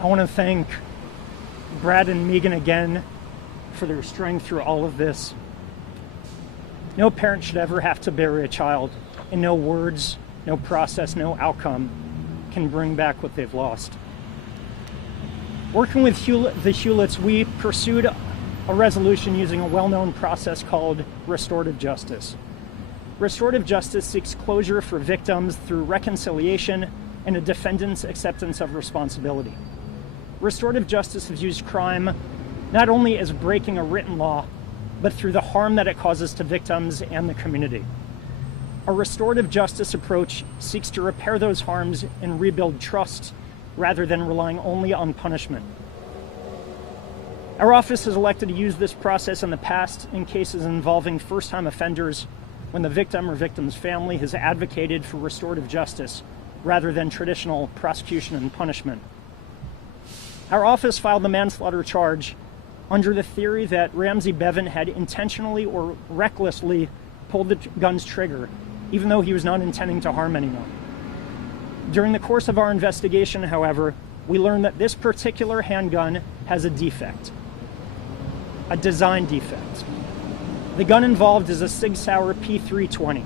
I want to thank Brad and Megan again for their strength through all of this. No parent should ever have to bury a child, and no words, no process, no outcome can bring back what they've lost. Working with the Huletts, we pursued a resolution using a well-known process called restorative justice. Restorative justice seeks closure for victims through reconciliation and a defendant's acceptance of responsibility. Restorative justice views crime not only as breaking a written law, but through the harm that it causes to victims and the community. A restorative justice approach seeks to repair those harms and rebuild trust rather than relying only on punishment. Our office has elected to use this process in the past in cases involving first-time offenders when the victim or victim's family has advocated for restorative justice rather than traditional prosecution and punishment. Our office filed the manslaughter charge under the theory that Ramsey Bevan had intentionally or recklessly pulled the gun's trigger, even though he was not intending to harm anyone. During the course of our investigation, however, we learned that this particular handgun has a defect, a design defect. The gun involved is a Sig Sauer P320.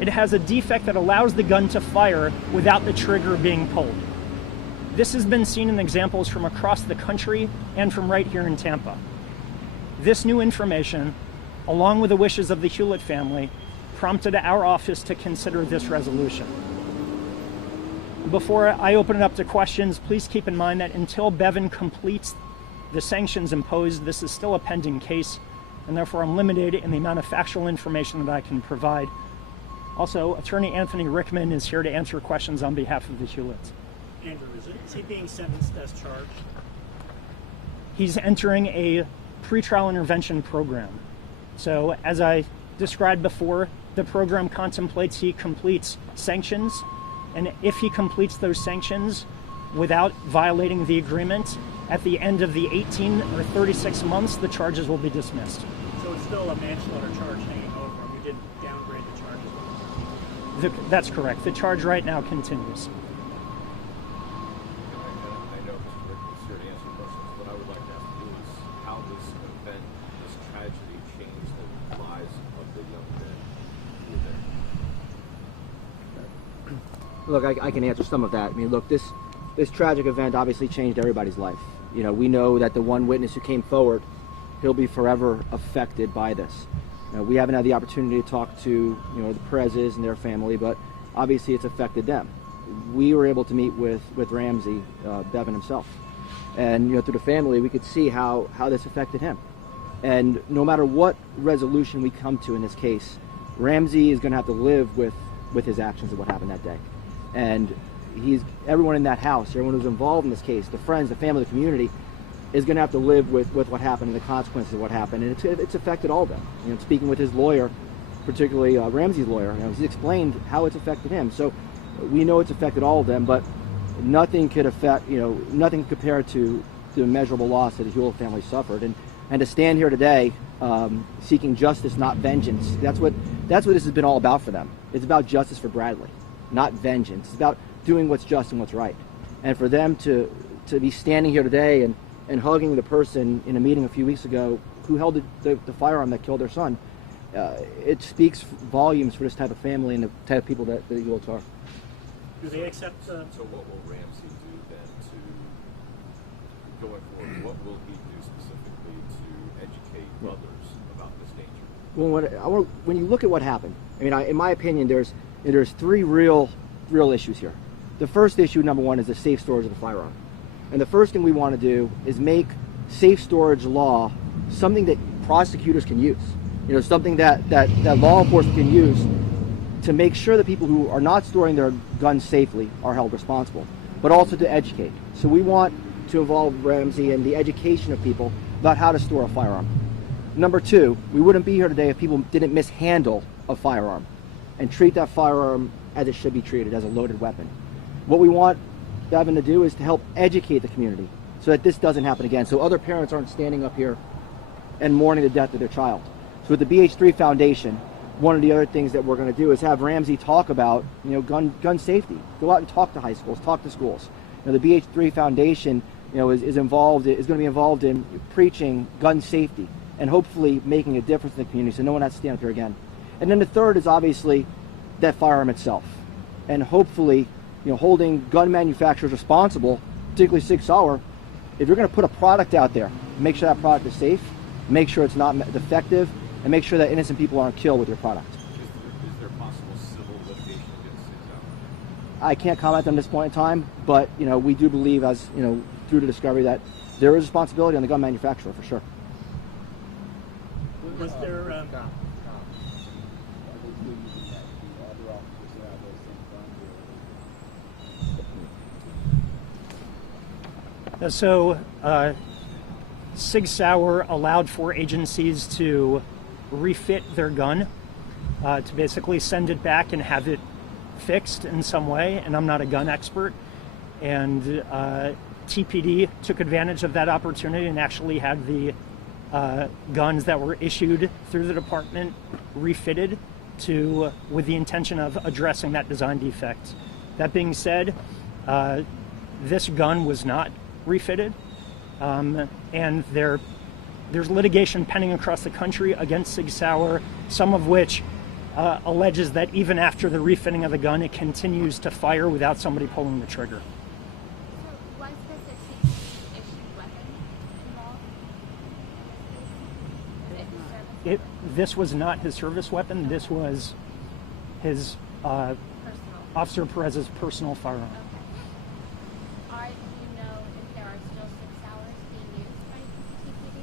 It has a defect that allows the gun to fire without the trigger being pulled. This has been seen in examples from across the country and from right here in Tampa. This new information, along with the wishes of the Hulett family, prompted our office to consider this resolution. Before I open it up to questions, please keep in mind that until Bevan completes the sanctions imposed, this is still a pending case, and therefore I'm limited in the amount of factual information that I can provide. Also, Attorney Anthony Rickman is here to answer questions on behalf of the Huletts. Andrew, is he being sentenced as charged? He's entering a pretrial intervention program. So, as I described before, the program contemplates he completes sanctions, and if he completes those sanctions without violating the agreement, at the end of the 18 or 36 months, the charges will be dismissed. So it's still a manslaughter charge hanging over him. You didn't downgrade the charges? That's correct. The charge right now continues. I know Mr. Rickman's here to answer questions. What I would like to ask you is how this event, this tragedy, changed the lives of the young men who were there. Look, I can answer some of that. I mean, look, this tragic event obviously changed everybody's life. You know, we know that the one witness who came forward, he'll be forever affected by this. You know, we haven't had the opportunity to talk to, the Perez's and their family, but obviously it's affected them. We were able to meet with Ramsey Bevan himself. And, through the family, we could see how this affected him. And no matter what resolution we come to in this case, Ramsey is going to have to live with his actions of what happened that day. And everyone in that house, everyone who's involved in this case, the friends, the family, the community, is going to have to live with what happened and the consequences of what happened. And it's affected all of them. Speaking with his lawyer, particularly Ramsey's lawyer, he's explained how it's affected him. So we know it's affected all of them, but nothing could affect, nothing compared to the immeasurable loss that the Hulett family suffered. And to stand here today seeking justice, not vengeance, that's what this has been all about for them. It's about justice for Bradley, not vengeance. It's about doing what's just and what's right. And for them to be standing here today and hugging the person in a meeting a few weeks ago who held the firearm that killed their son, it speaks volumes for this type of family and the type of people that the Huletts are. Do they accept? So what will Ramsey do then to, going forward, what will he do specifically to educate others about this danger? Well, when you look at what happened, in my opinion, there's three real issues here. The first issue, number one, is the safe storage of the firearm. And the first thing we want to do is make safe storage law something that prosecutors can use. Something that law enforcement can use to make sure that people who are not storing their guns safely are held responsible, but also to educate. So we want to involve Ramsey in the education of people about how to store a firearm. Number two, we wouldn't be here today if people didn't mishandle a firearm and treat that firearm as it should be treated, as a loaded weapon. What we want Bevan to do is to help educate the community so that this doesn't happen again, so other parents aren't standing up here and mourning the death of their child. So with the BH3 Foundation, one of the other things that we're going to do is have Ramsey talk about gun safety. Go out and talk to high schools, talk to schools. The BH3 Foundation, is going to be involved in preaching gun safety and hopefully making a difference in the community, so no one has to stand up here again. And then the third is obviously that firearm itself, and hopefully, holding gun manufacturers responsible, particularly Sig Sauer. If you're going to put a product out there, make sure that product is safe, make sure it's not defective, and make sure that innocent people aren't killed with your product. Is there possible civil litigation against Sig Sauer? I can't comment on this point in time, but we do believe, as through the discovery, that there is responsibility on the gun manufacturer for sure. Was there? So, Sig Sauer allowed for agencies to refit their gun, to basically send it back and have it fixed in some way, and I'm not a gun expert. And TPD took advantage of that opportunity and actually had the guns that were issued through the department refitted with the intention of addressing that design defect. That being said, this gun was not refitted, and there's litigation pending across the country against Sig Sauer, some of which alleges that even after the refitting of the gun, it continues to fire without somebody pulling the trigger. So was this a issued weapon involved? This was not his service weapon. This was his Personal. Officer Perez's personal firearm. Okay. Do you know if there are still Sig Sauers being used by TPD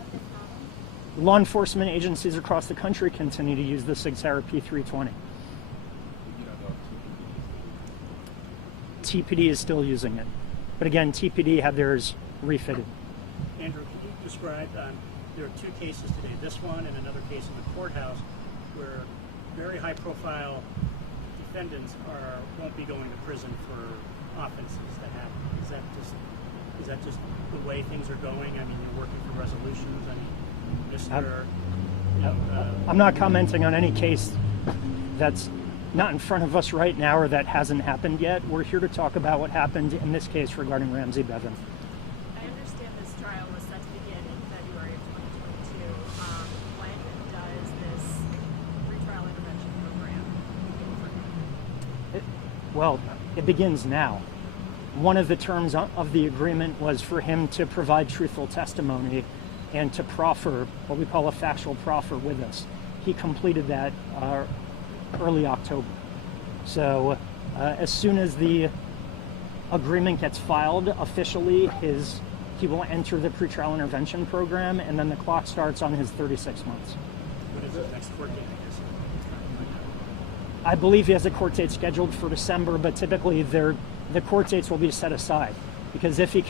of this model? Law enforcement agencies across the country continue to use the Sig Sauer P320. TPD is still using it. But again, TPD had theirs refitted. Andrew, could you describe, there are two cases today, this one and another case in the courthouse, where very high-profile defendants won't be going to prison for offenses that happen. Is that just the way things are going? I mean, you're working for resolutions. I mean, I'm not commenting on any case that's not in front of us right now or that hasn't happened yet. We're here to talk about what happened in this case regarding Ramsey Bevan. I understand this trial was set to begin in February of 2022. When does this pretrial intervention program begin for him? Well, it begins now. One of the terms of the agreement was for him to provide truthful testimony and to proffer what we call a factual proffer with us. He completed that early October. So as soon as the agreement gets filed officially, he will enter the pretrial intervention program, and then the clock starts on his 36 months. what is the next court date, I guess? I believe he has a court date scheduled for December, but typically the court dates will be set aside, because if he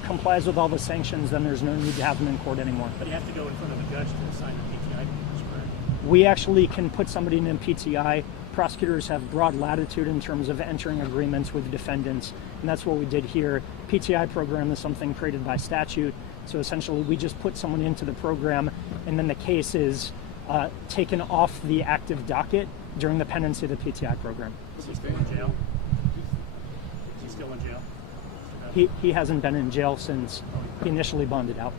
complies with all the sanctions, then there's no need to have him in court anymore. But you have to go in front of a judge to sign a PTI papers, correct? We actually can put somebody in a PTI. Prosecutors have broad latitude in terms of entering agreements with defendants, and that's what we did here. PTI program is something created by statute, so essentially we just put someone into the program, and then the case is taken off the active docket during the pendency of the PTI program. Is he still in jail? Is he still in jail? He hasn't been in jail since he initially bonded out.